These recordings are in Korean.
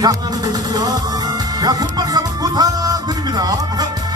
자, 자, 금박수 한번 부탁드립니다.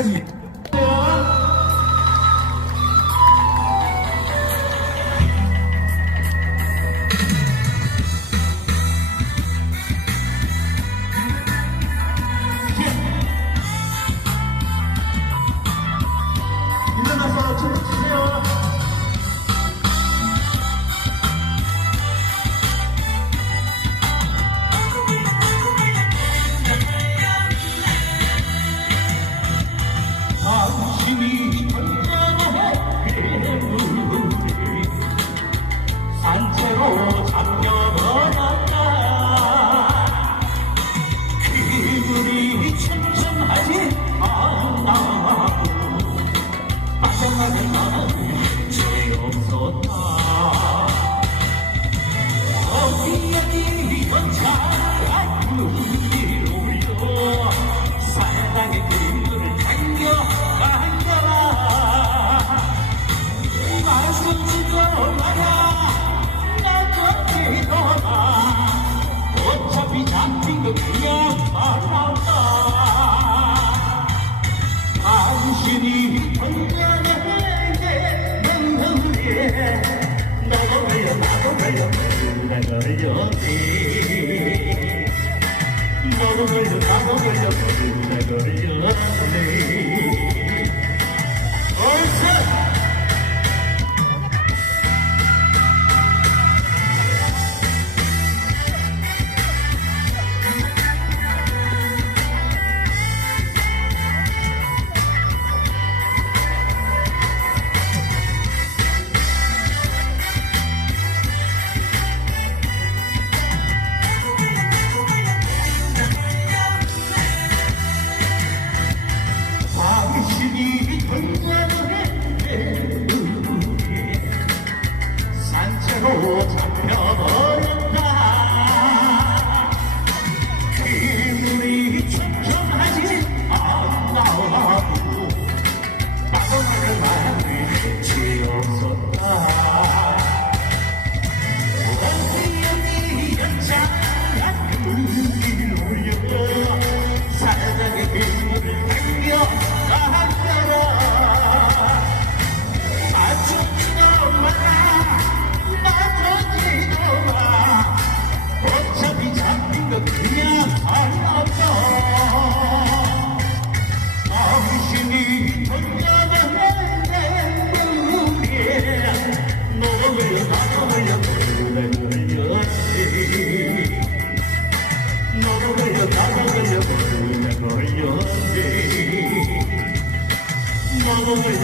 可以 나에게 그냥 말아봐 당신이 던져내게 넌 흘려 나도 흘려 나도 흘려 나도 흘려 산채로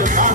the